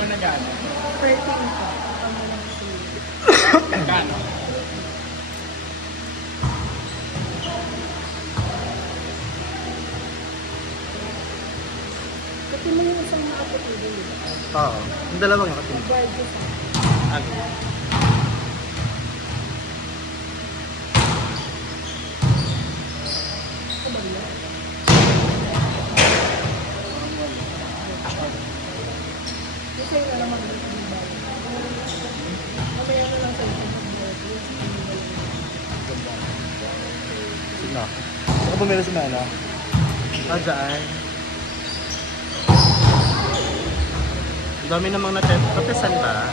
Ano na gano'n? 13 pa. Gano'n? Kasi mo yung isang nakapatuloy, di ba? Oo. Yung dalawang yung katin. Guard ko sa Ano? kabalo. Kasi yun na naman dito, di ba? Mamaya na lang sa'yo kung mag-guard. Sige na. Saka bumili si Mena? Ah, dyan. Ang dami namang natin. Kapisan ba?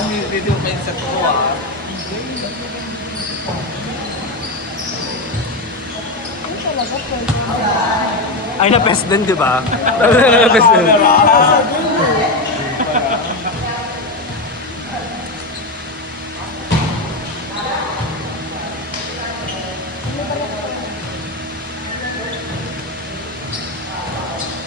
Kami video mindset ko ah. Ano talaga, pwede. Ay, na-pest din, di ba? Na-pest din.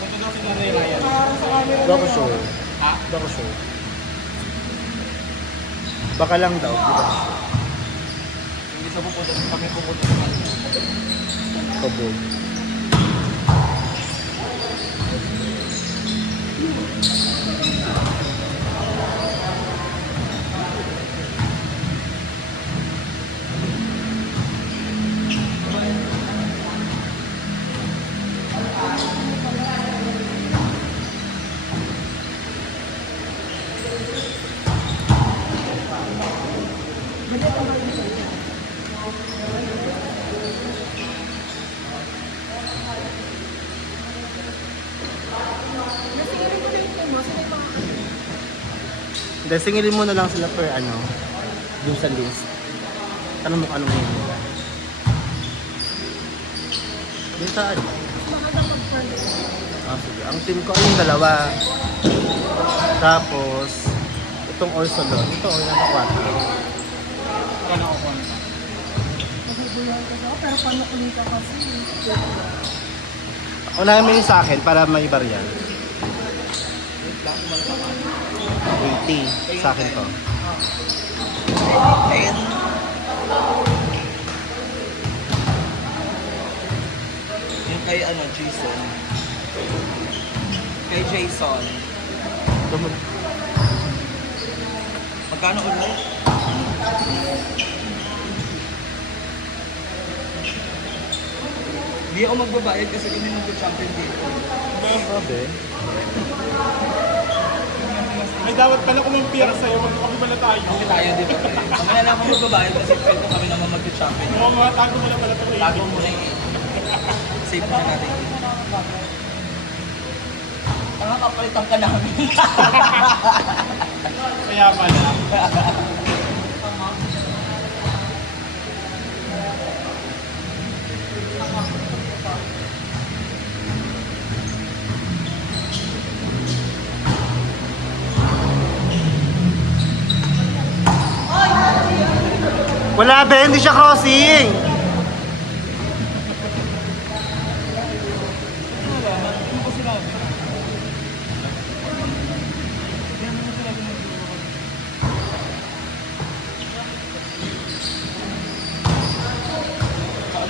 Punta daw si Nanay Ryan. Para sa camera Baka sure. Ha? Baka sure. Baka lang daw, di ba? Hindi sa pupunta. Kami pupunta sa kanila. Kabog. Hindi, singilin mo na lang sila per ano, dun sa list. Tanong mo kung anong yun. Dun sa ano? Ah, sige. Ang team ko ay yung dalawa. Tapos, itong Orsolon. Ito, yung nasa 4. Kano ako kung Nagugulan ko siya, pero paano kumita kasi? Unahin mo yung sa akin para may baryan. 80 sa akin to. yung kay ano, Jason. Kay Jason. Magkano ulit? Hindi ako magbabayad kasi kami mag-champion dito. Grabe. Ay, dapat pala kumampira sa'yo. Magkakami pala tayo. Hindi tayo, di ba? Mamaya na ako magbabayad kasi pwede kami naman mag-champion. Oo nga, tago mo na pala ito. Tago mo na eh. Save na natin. Ang kapalitan ka namin. Kaya pala. Wala ba? Hindi siya crossing.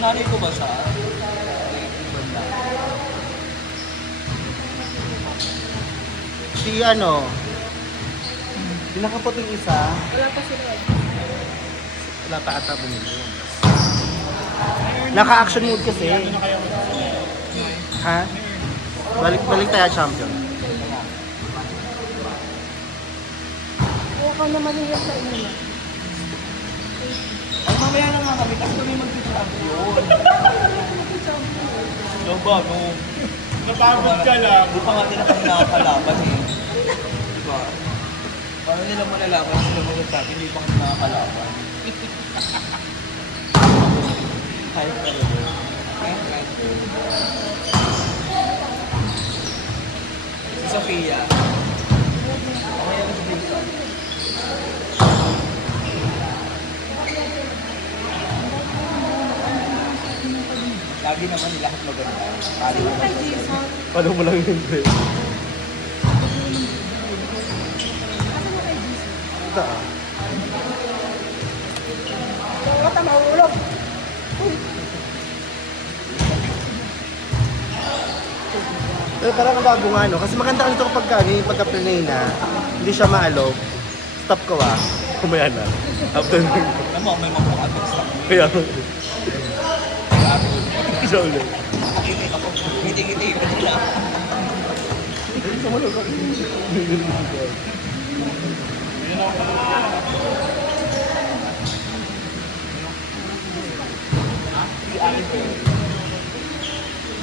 Nanay ko ba siya? Si ano, pinakaputing isa, Wala pa sila. wala pa ata bumili. Naka-action mode kasi. Ha? Balik tayo champion. Kaya ka naman yung sa inyo na. Ay, mamaya na nga kami kasi kami mag-champion. No ba, no? Napagod ka lang. Di pa nga nila kami nakakalaban eh. Diba? Paano nila malalaban sila mag-champion, hindi pa kami nakakalaban. Kahit pero. Kahit pero. Si Sofia. Okay ako si Jason. Lagi naman lahat maganda. Pari Sino naman kay siya. Jason? Paano mo lang hindi? Asan mo kay Jason? Ito ah. Wala ka mahulog. Pero parang ang bago nga no, kasi maganda kasi ito kapag pagka-planay na, hindi siya maalaw. Stop ko ah. Kumaya na. After nun. Alam mo, may mabukat ng stock. Kaya siya ulit. Ngiti-ngiti. Pwede na.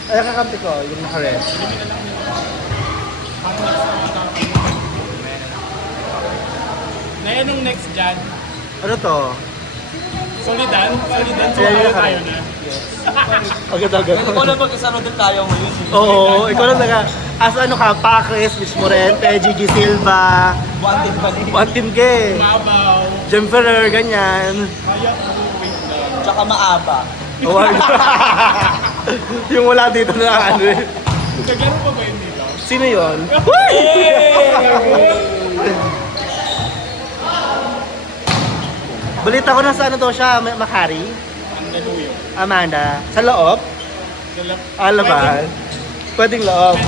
Ay, kakampi ko, yung naka-red. Na yan yung next dyan. Ano to? Solidan. Solidan. So, Ayan yung tayo naka-red. na. Agad-agad. Ikaw lang mag-isa doon tayo ngayon. Oo, ikaw lang naga. As ano ka, Paques, Mitch Morente, Gigi Silva, Buwan din pa din. One Team Gay, Mabaw. Jem Ferrer, ganyan. Kaya, wait lang. Tsaka maaba. Oh, yung wala dito na ano eh. Kagano pa ba yun dito? Sino yun? Balita ko na sa ano daw siya, Makari, Ang naluyo. Amanda. Sa loob? Alaban. Pwedeng loob.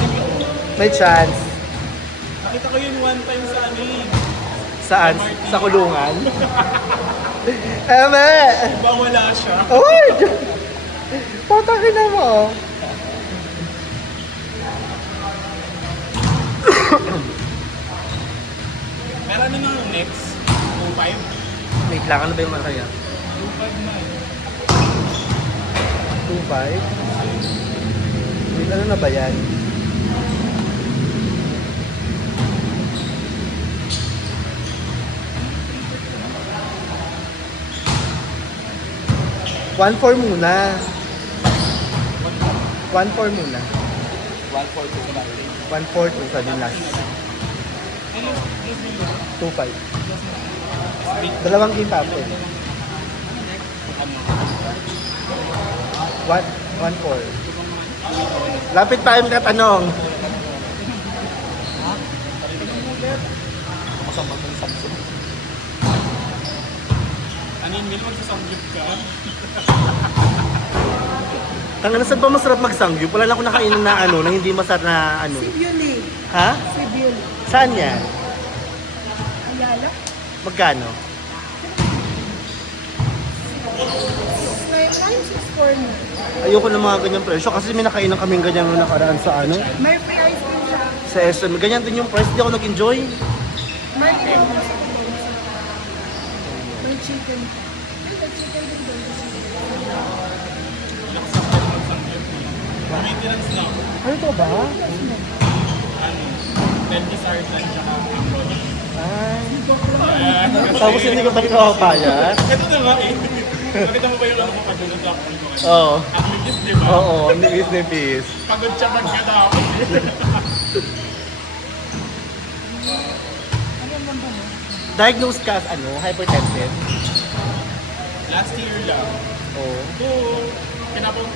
May chance. Nakita ko yun one time sa ano eh. Saan? Sa kulungan? Eme! Diba wala siya? Uy! Patakin na mo. Meron na nang next. 2-5. Wait lang, ano ba yung kaya? 2-5 na eh. 2-5? Wait, ano na ba yan? One four muna. 1-4 muna. 1-4-2 sa natin. 1-4 to sa din last. 2-5. Dalawang game pa eh. 1-4. Lapit pa yung katanong. Masama ng Samsung. Anin, Mil, magsasamgyup ka? Tangina, saan ba masarap magsangyup? Wala na ako nakainan na ano, na hindi masarap na ano. Sibyuli. Ha? Sibyuli. Saan yan? Ayala. Magkano? Maraming 6-4 na. Ayoko ng mga ganyang presyo kasi may nakainan kaming ganyan nung nakaraan sa ano, May free ice cream siya. sa SM. Ganyan din yung price, hindi ako nag-enjoy. May cream pa sa loob. May chicken. Ay, may chicken din doon. Maintenance lang. Ano to ba? Ano? 10 sardan tsaka ambroy. Tapos hindi ko pa rin makapayat. Ito na nga eh. Nakita mo ba yung ano ko pagdulot ako? Oo. Ang ligis, di ba? Oo, nipis. Pagod siya magkatapos. Diagnosed ka as ano, hypertensive? Last year lang. Oo. So, pinapag-book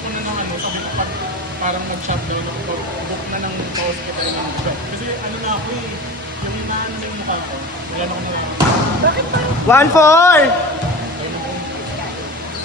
ko na ng ano, sabi ko pag parang mag-shutdown ako, book na ng hospital ng kasi ano na ako eh, yung inaano na yung mukha ko, wala na ako na. Bakit parang 1-4!